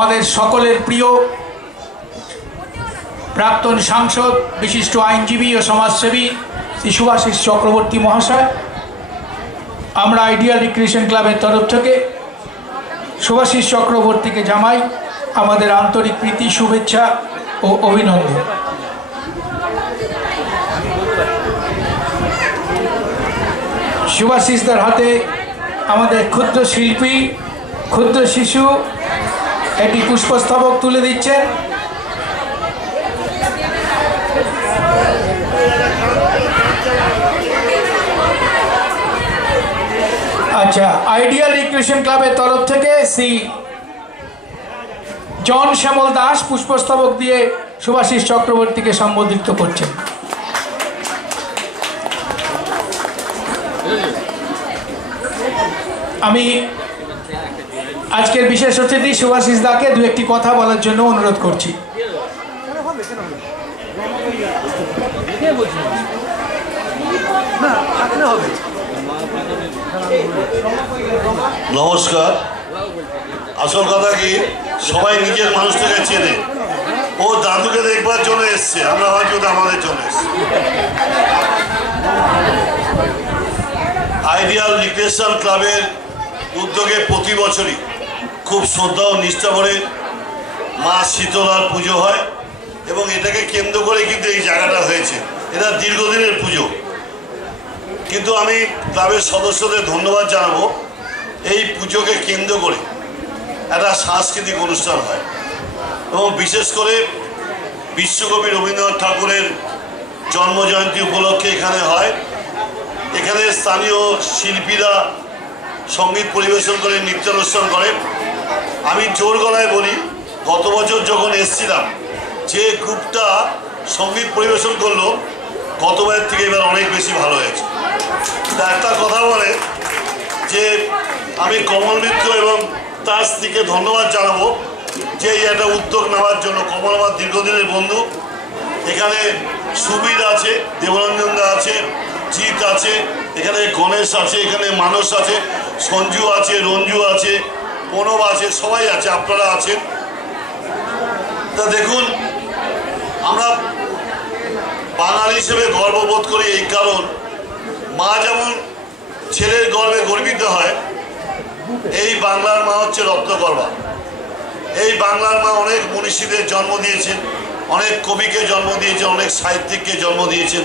আমাদের সকলের প্রিয় প্রাক্তন সাংসদ বিশিষ্ট আইনজীবী ও সমাজসেবী শ্রী শুভাশিস চক্রবর্তী মহাশয়, আমরা আইডিয়াল রিক্রিয়েশন ক্লাবের তরফ থেকে শুভাশিস চক্রবর্তীকে জানাই আমাদের আন্তরিক প্রীতি, শুভেচ্ছা ও অভিনন্দন। শুভাশিসদার হাতে আমাদের ক্ষুদ্র শিল্পী, ক্ষুদ্র শিশু একটি পুষ্পস্তবক তুলে দিচ্ছেন। আচ্ছা, আইডিয়াল রিক্রিয়েশন ক্লাবের তরফ থেকে শ্রী জন শ্যামল দাস পুষ্পস্তবক দিয়ে শুভাশিস চক্রবর্তীকে সম্বোধিত করছেন। আমি আজকের বিশেষ অতিথি শুভাশিস দাকে দু একটি কথা বলার জন্য অনুরোধ করছি। নমস্কার। আসল কথা কি, সবাই নিজের মানুষটাকে চেনে। ও দাদুকে দেখবার জন্য এসছে, আমরা হয়তো আমাদের জন্য এসছি। আইডিয়াল রিক্রিয়েশন ক্লাবের উদ্যোগে প্রতি বছরই খুব শ্রদ্ধা ও নিষ্ঠা করে মা শীতলার পুজো হয় এবং এটাকে কেন্দ্র করে কিন্তু এই জায়গাটা হয়েছে। এটা দীর্ঘদিনের পুজো। কিন্তু আমি ক্লাবের সদস্যদের ধন্যবাদ জানাবো, এই পুজোকে কেন্দ্র করে একটা সাংস্কৃতিক অনুষ্ঠান হয় এবং বিশেষ করে বিশ্বকবি রবীন্দ্রনাথ ঠাকুরের জন্মজয়ন্তী উপলক্ষে এখানে হয়। এখানে স্থানীয় শিল্পীরা সঙ্গীত পরিবেশন করে, নৃত্যানুষ্ঠান করে। আমি জোর গলায় বলি, গত বছর যখন এসেছিলাম যে গ্রুপটা সঙ্গীত পরিবেশন করলো গতবারের থেকে এবার অনেক বেশি ভালো হয়েছে। তা একটা কথা বলে যে আমি কমল মিত্র এবং তার স্ত্রীকে ধন্যবাদ জানাবো যে এই একটা উদ্যোগ নেওয়ার জন্য। কমল আমার দীর্ঘদিনের বন্ধু। এখানে সুবীর আছে, দেবরঞ্জন দা আছে, জিৎ আছে, এখানে গণেশ আছে, এখানে মানস আছে, সঞ্জু আছে, রঞ্জু আছে, প্রণব আছে, সবাই আছে, আপনারা আছেন। তা দেখুন, আমরা বাঙালি হিসেবে গর্ববোধ করি এই কারণ, মা যেমন ছেলের গর্বে গর্বিত হয়, এই বাংলার মা হচ্ছে রত্নগর্ভা। এই বাংলার মা অনেক মনীষীদের জন্ম দিয়েছেন, অনেক কবিকে জন্ম দিয়েছেন, অনেক সাহিত্যিককে জন্ম দিয়েছেন,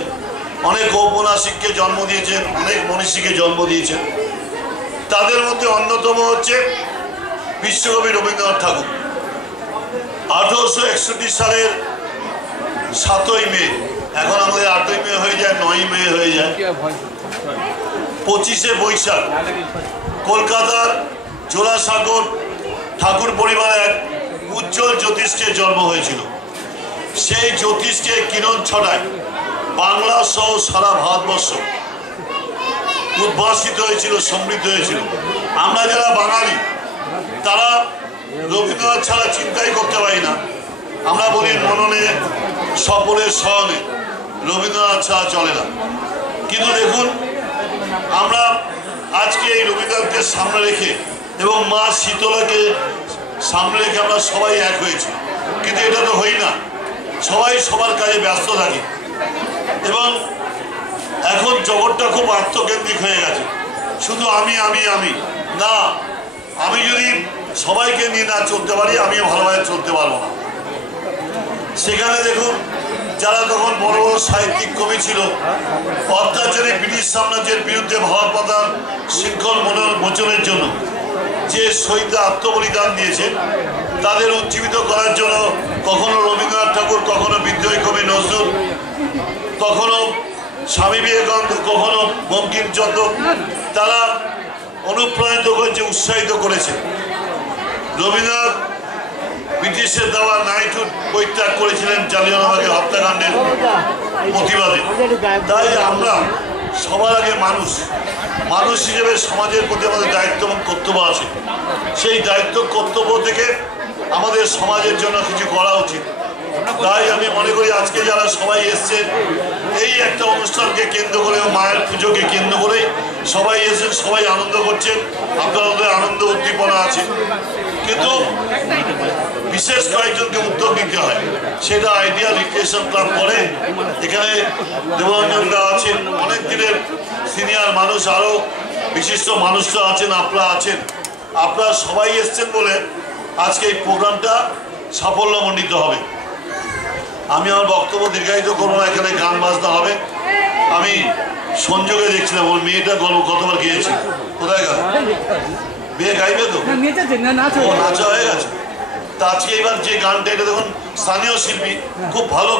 অনেক ঔপন্যাসিককে জন্ম দিয়েছেন, অনেক মনীষীকে জন্ম দিয়েছেন। তাদের মধ্যে অন্যতম হচ্ছে বিশ্বকবি রবীন্দ্রনাথ ঠাকুর। 1861 সালের 7ই মে, এখন আমাদের 8ই মে হয়ে যায়, 9ই মে হয়ে যায়, 25শে বৈশাখ কলকাতার জোড়াসাঁকোর ঠাকুর পরিবারে এক উজ্জ্বল জ্যোতিষকে জন্ম হয়েছিল। সেই জ্যোতিষকে কিরণ ছড়ায় বাংলা সহ সারা ভারতবর্ষ উদ্ভাসিত হয়েছিল, সমৃদ্ধ হয়েছিল। আমরা যারা বাঙালি তারা রবীন্দ্রনাথ ছাড়া চিন্তাই করতে পারি না। আমরা বলি মননে সকলের স্মরণে, রবীন্দ্রনাথ ছাড়া চলে না। কিন্তু দেখুন, আমরা আজকে এই রবীন্দ্রনাথকে সামনে রেখে এবং মা শীতলাকে সামনে রেখে আমরা সবাই এক হয়েছি। কিন্তু এটা তো হই না, সবাই সবার কাজে ব্যস্ত থাকে এবং এখন জগৎটা খুব আত্মকেন্দ্রিক হয়ে গেছে। শুধু আমি আমি আমি না, আমি যদি সবাইকে নিয়ে না চলতে পারি, আমিও ভালোভাবে চলতে পারবো না। সেখানে দেখুন, যারা তখন বড় বড় সাহিত্যিক কবি ছিল, অত্যাচারী ব্রিটিশ সাম্রাজ্যের বিরুদ্ধে ভারত মাতার শৃঙ্খল মোচনের জন্য যে শহীদ আত্মবলিদান দিয়েছে, তাদের উজ্জীবিত করার জন্য কখনো রবীন্দ্রনাথ ঠাকুর, কখনো বিদ্রোহী কবি নজরুল, কখনো স্বামী বিবেকানন্দ, কখনো বঙ্কিমচন্দ্র, তারা অনুপ্রাণিত করেছে, উৎসাহিত করেছে। রবীন্দ্রনাথ ব্রিটিশের দেওয়া নাইটহুড পরিত্যাগ করেছিলেন জালিয়ানওয়ালাবাগের হত্যাকাণ্ডের প্রতিবাদে। তাই আমরা সবার আগে মানুষ হিসেবে সমাজের প্রতি আমাদের দায়িত্ব এবং কর্তব্য আছে। সেই দায়িত্ব কর্তব্য থেকে আমাদের সমাজের জন্য কিছু করা উচিত। তাই আমি মনে করি আজকে যারা সবাই এসছেন এই একটা অনুষ্ঠানকে কেন্দ্র করে, মায়ের পুজোকে কেন্দ্র করে সবাই এসেছেন, সবাই আনন্দ করছেন, আপনাদের আনন্দ উদ্দীপনা আছে। কিন্তু বিশেষ কয়েকজনকে উদ্যোগ নিতে হয়, সেটা আইডিয়াল রিক্রিয়েশন ক্লাব করে। এখানে দেবরঞ্জনরা আছেন, অনেক দিনের সিনিয়র মানুষ, আরও বিশিষ্ট মানুষরা আছেন, আপনারা আছেন। আপনারা সবাই এসছেন বলে আজকে এই প্রোগ্রামটা সাফল্যমণ্ডিত হবে। আমি আমার বক্তব্য দীর্ঘায়িত করবো না, এখানে গান বাজনা হবে। আমি সংযোগে দেখছিলাম ওর মেয়েটা গতবার গিয়েছে, কোথায় গেল? মেয়ে গাইবে তো, ও নাচা হয়ে গেছে। তা আজকে এবার যে গানটা, এটা দেখুন স্থানীয় শিল্পী খুব ভালো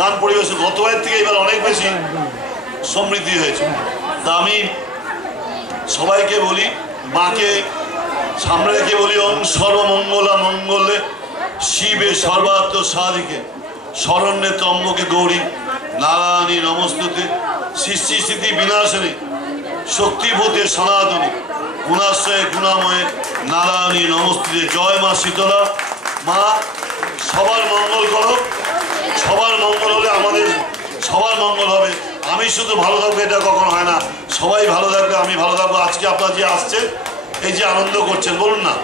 গান পরিবেশন, গতবারের থেকে এবার অনেক বেশি সমৃদ্ধি হয়েছে। তা আমি সবাইকে বলি, মাকে সামনে রেখে বলি, ওম সর্বমঙ্গলা মঙ্গলে শিবে সর্বাত্ম সাধিকে শরণ্যে ত্রম্বকে গৌরী নারায়ণী নমস্তুতে সৃষ্টি স্থিতি বিনাশনী শক্তিভূতে সনাতনী গুণাশ্রয়ে গুণাময়ে নারায়ণী নমস্তুতে। জয় মা শীতলা। মা সবার মঙ্গল করো, সবার মঙ্গল হলে আমাদের সবার মঙ্গল হবে। আমি শুধু ভালো থাকবো এটা কখনো হয় না, সবাই ভালো থাকবে, আমি ভালো থাকবো। আজকে আপনারা যে আসছে, এই যে আনন্দ করছেন, বলুন না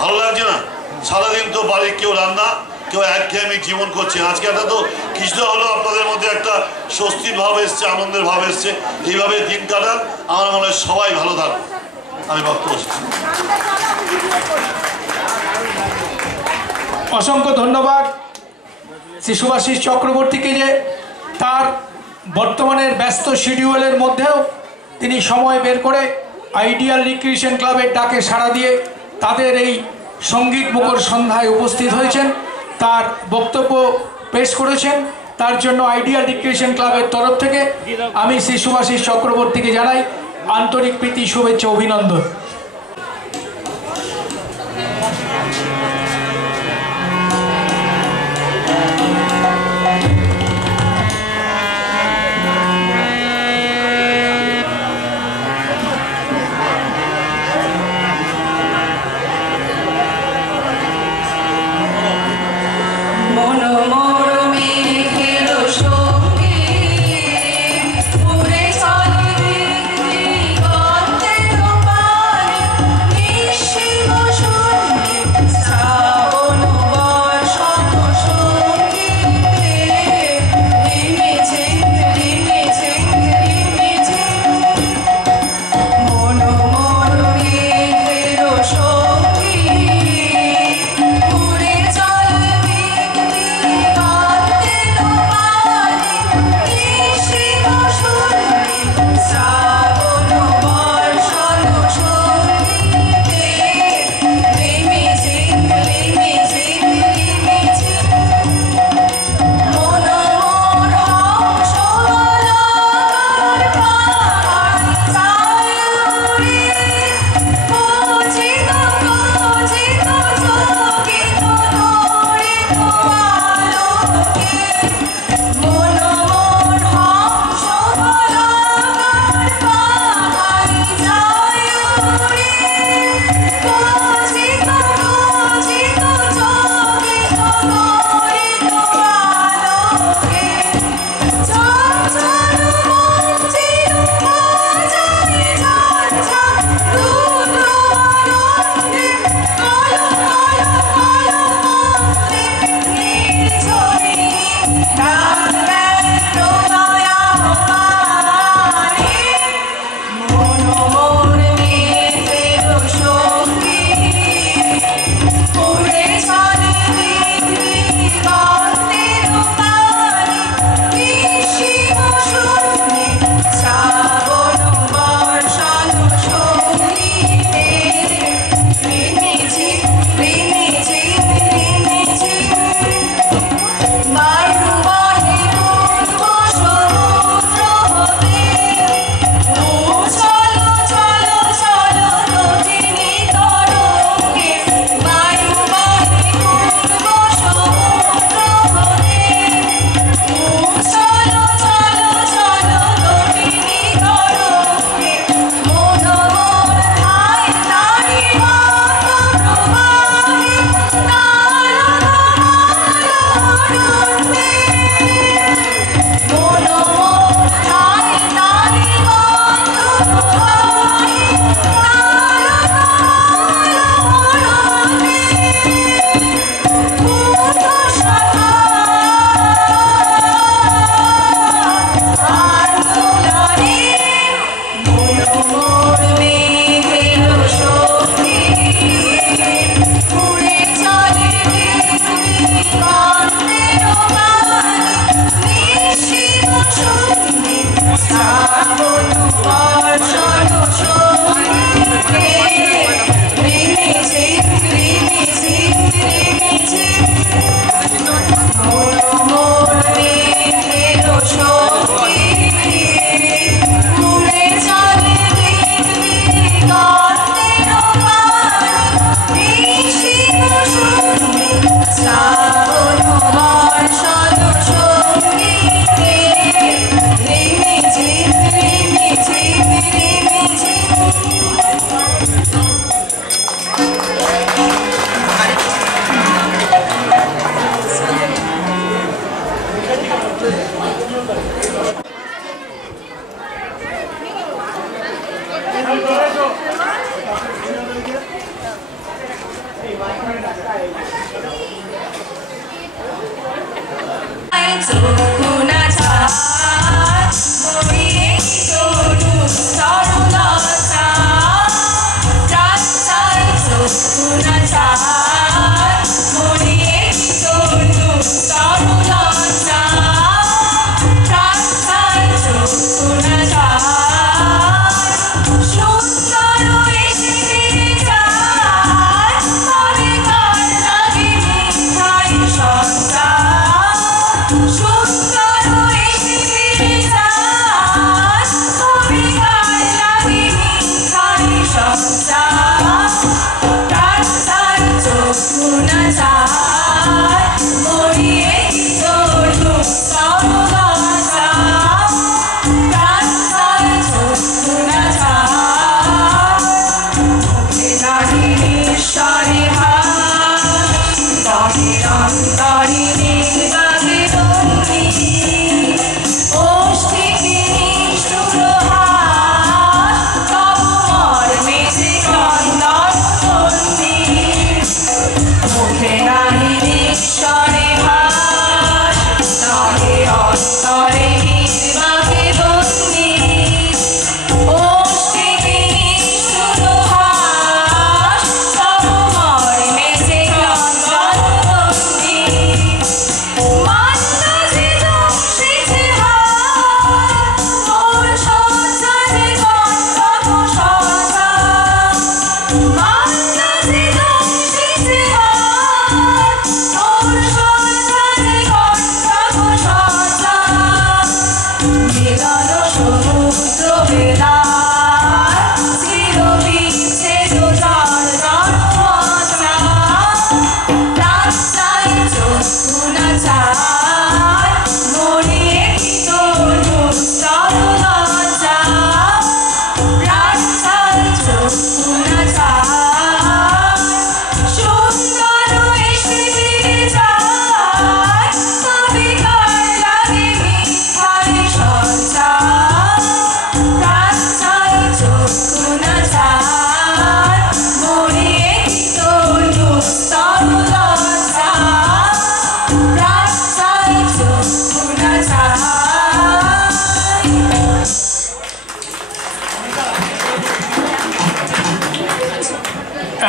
ভালো লাগছে না? সারাদিন তো বাড়ির কেউ রান্না, কেউ একঘেয়েমি জীবন করছে। আজকে একটা তো কিছুটা হলো আপনাদের মধ্যে একটা স্বস্তির ভাব এসছে, আনন্দের ভাব এসছে। এইভাবে দিন কাটান, আমার মনে হয় সবাই ভালো থাকবে। আমি বক্তব্য অসংখ্য ধন্যবাদ শ্রী শুভাশিস চক্রবর্তীকে, যে তার বর্তমানের ব্যস্ত শিডিউলের মধ্যেও তিনি সময় বের করে আইডিয়াল রিক্রিয়েশন ক্লাবের ডাকে সাড়া দিয়ে তাদের এই সঙ্গীত মুখর সন্ধ্যায় উপস্থিত হয়েছেন, তার বক্তব্য পেশ করেছেন। তার জন্য আইডিয়াল রিক্রিয়েশন ক্লাবের তরফ থেকে আমি শ্রী শুভাশিস চক্রবর্তীকে জানাই আন্তরিক প্রীতি, শুভেচ্ছা, অভিনন্দন। পুরে চলে গন্ধে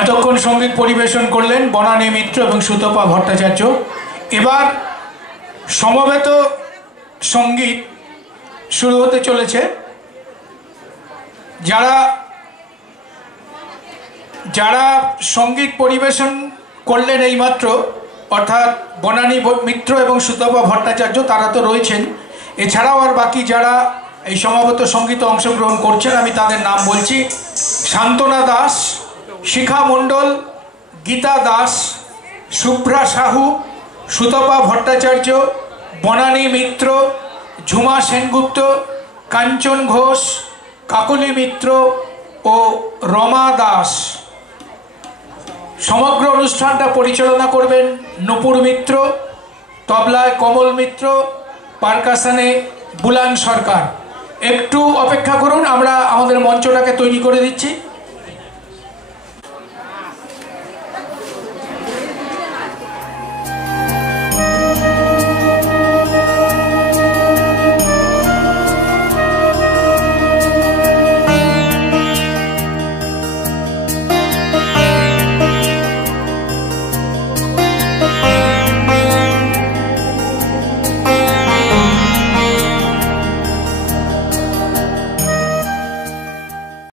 এতক্ষণ সঙ্গীত পরিবেশন করলেন বনানী মিত্র এবং সুতপা ভট্টাচার্য। এবার সমবেত সঙ্গীত শুরু হতে চলেছে। যারা যারা সঙ্গীত পরিবেশন করলেন এইমাত্র, অর্থাৎ বনানী মিত্র এবং সুতপা ভট্টাচার্য, তারা তো রয়েছেন। এছাড়াও আর বাকি যারা এই সমবেত সঙ্গীতে অংশগ্রহণ করছেন আমি তাদের নাম বলছি: শান্তনা দাস, শিখা মণ্ডল, গীতা দাস, শুভ্রা সাহু, সুতপা ভট্টাচার্য, বনানী মিত্র, ঝুমা সেনগুপ্ত, কাঞ্চন ঘোষ, কাকলি মিত্র ও রমা দাস। সমগ্র অনুষ্ঠানটা পরিচালনা করবেন নূপুর মিত্র, তবলায় কমল মিত্র, পারকাশনে বুলান সরকার। একটু অপেক্ষা করুন, আমরা আমাদের মঞ্চটাকে তৈরি করে দিচ্ছি।